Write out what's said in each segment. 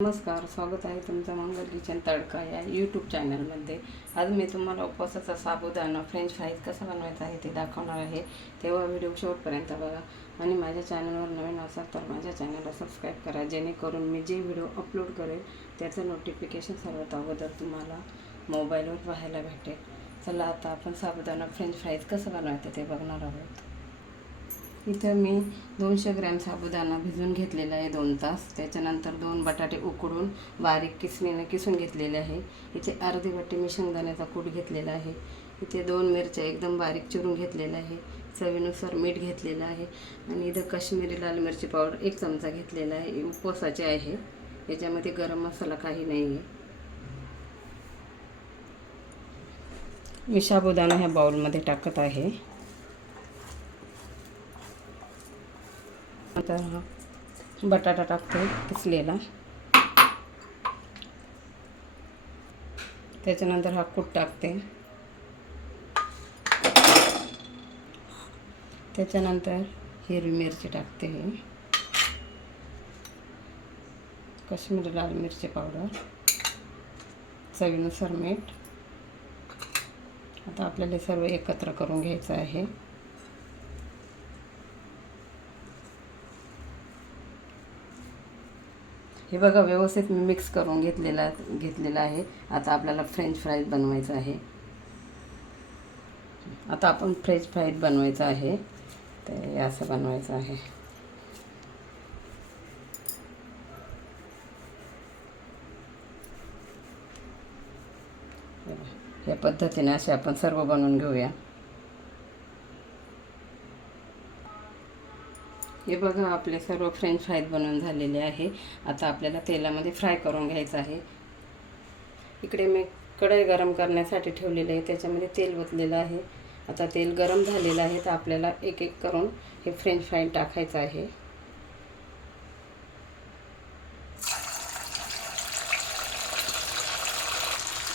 नमस्कार स्वागत आहे तुमचं मंगल किचन तडका या यूट्यूब चॅनलमध्ये आज मी तुम्हाला उपवासाचा साबुदाणा फ्रेंच फ्राईज कसा बनवायचा आहे ते दाखवणार आहे. तेव्हा व्हिडिओ शेवटपर्यंत बघा. आणि माझ्या चॅनलवर नवीन असाल तर माझ्या चॅनलला सबस्क्राईब करा. जेणेकरून मी जे व्हिडिओ अपलोड करेल त्याचं नोटिफिकेशन सर्वात अगोदर तुम्हाला मोबाईलवर पाहायला भेटेल. चला आता आपण साबुदाणा फ्रेंच फ्राईज कसं बनवायचं ते बघणार आहोत. इथं मी दोनशे ग्रॅम साबुदाणा भिजून घेतलेला आहे दोन तास. त्याच्यानंतर दोन बटाटे उकडून बारीक किसणीने किसून घेतलेले आहे. इथे अर्धी वाटी मी शेंगदाण्याचा कूट घेतलेला आहे. इथे दोन मिरच्या एकदम बारीक चिरून घेतलेल्या आहे. चवीनुसार मीठ घेतलेलं आहे. आणि इथं काश्मीरी लाल मिरची पावडर एक चमचा घेतलेला आहे. उपवासाचे आहे. याच्यामध्ये गरम मसाला काही नाही आहे. मी साबुदाणा ह्या बाउलमध्ये टाकत आहे. आता हा बटाटा टाकतो किसलेला. त्याच्यानंतर हा कूट टाकते. त्याच्यानंतर हिरवी मिरची टाकते काश्मीरी लाल मिरची पावडर. चवीनुसार मीठ. आता आपल्याला सर्व एकत्र करून घ्यायचं आहे. हे बघा व्यवस्थित मी मिक्स करून घेतलेला घेतलेला आहे. आता आपल्याला फ्रेंच फ्राईज बनवायचं आहे. आता आपण फ्रेंच फ्राईज बनवायचं आहे. तर हे असं बनवायचं आहे. या पद्धतीने असे आपण सर्व बनवून घेऊया. हे बघा आपले सर्व फ्रेंच फ्राईज बनवून झालेले आहे. आता आपल्याला तेलामध्ये फ्राय करून घ्यायचं आहे. इकडे मी कढई गरम करण्यासाठी ठेवलेलं आहे. त्याच्यामध्ये तेल ओतलेलं आहे. आता तेल गरम झालेलं आहे तर आपल्याला एक एक करून हे फ्रेंच फ्राय टाकायचं आहे.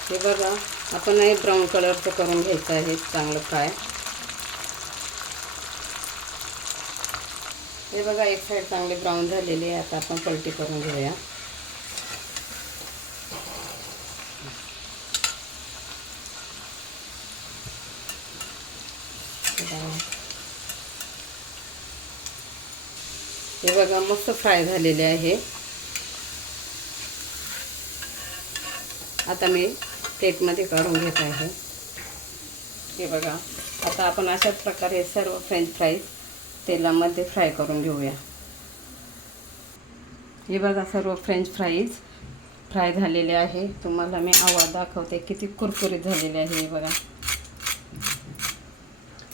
हे बघा आपण हे ब्राऊन कलरचं करून घ्यायचं आहे. चांगलं फ्राय हे बघा, एक साईड चांगले झालेले आहे आता आपण पलटी करून घेऊया. हे मस्त झालेले आहे. आता मी आहे. हे बघा, आता आपण अशाच प्रकारे सर्व फ्रेंच फ्राईज तेलामध्ये फ्राय करून घेऊया. हे बघा सर्व फ्रेंच फ्राईज फ्राय झालेले आहे. तुम्हाला मी आवाज दाखवते किती कुरकुरीत झालेले आहे हे बघा.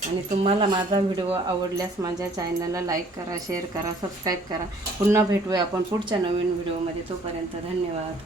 आणि तुम्हाला माझा व्हिडिओ आवडल्यास माझ्या चॅनलला लाईक करा शेअर करा सबस्क्राईब करा. पुन्हा भेटूया आपण पुढच्या नवीन व्हिडिओमध्ये. तोपर्यंत धन्यवाद.